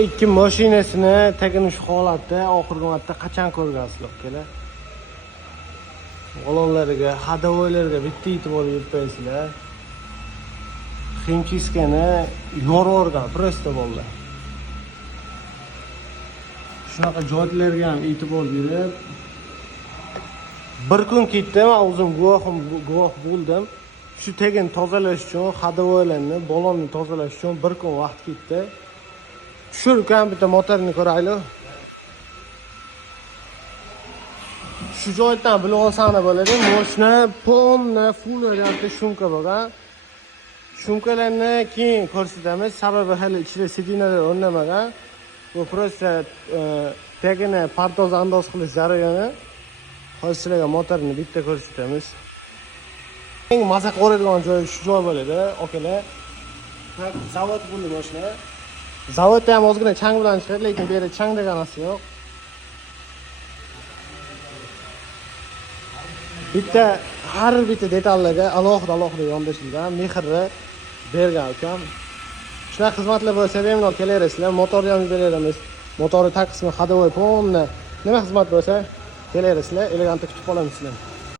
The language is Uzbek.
Ikki mashinasini tagini shu holatda oxirgi marta qachon ko'rgansizlar ukalar? Balonlarga, hadovoylarga bitta e'tibor berpaysizlar. Ximchiskani yorib prosta bo'ldi. Shunaqa joylarga ham e'tibor berib, bir kun ketdi, men o'zim guvoh bo'ldim. Shu tagini tozalash uchun, hadovoylarni, balonni tozalash uchun bir kun vaqt ketdi. Tushirgan bitta motorini ko'raylik. Shu joydan bilib olsanglar bo'ladi. Mashina polna full variantda shumka bo'lgan. Shumkalarni keyin ko'rsatamiz. Sababi hali ichida sidinalar o'rnamagan. Bu prosta tagini pardoz andoz qilish jarayoni. Hozir sizlarga motorini bitta ko'rsatamiz. Eng maza qo'radigan joy shu joy bo'ladi, okalar. Zavod bo'ldi mashina. Zavodda ham ozgina chang bilan chiqadi, lekin bu yerda chang degan narsa yo'q. Bitta har bitta detallarga alohida yondashilgan, mehrni bergan ukam. Shunaqa xizmatlar bo'lsa bemalol kelaverasizlar, motorni ham beramiz. Motorni taqismi, hadovoy polni, nima xizmat bo'lsa kelaverasizlar, elegantda kutib qolamiz sizlarni.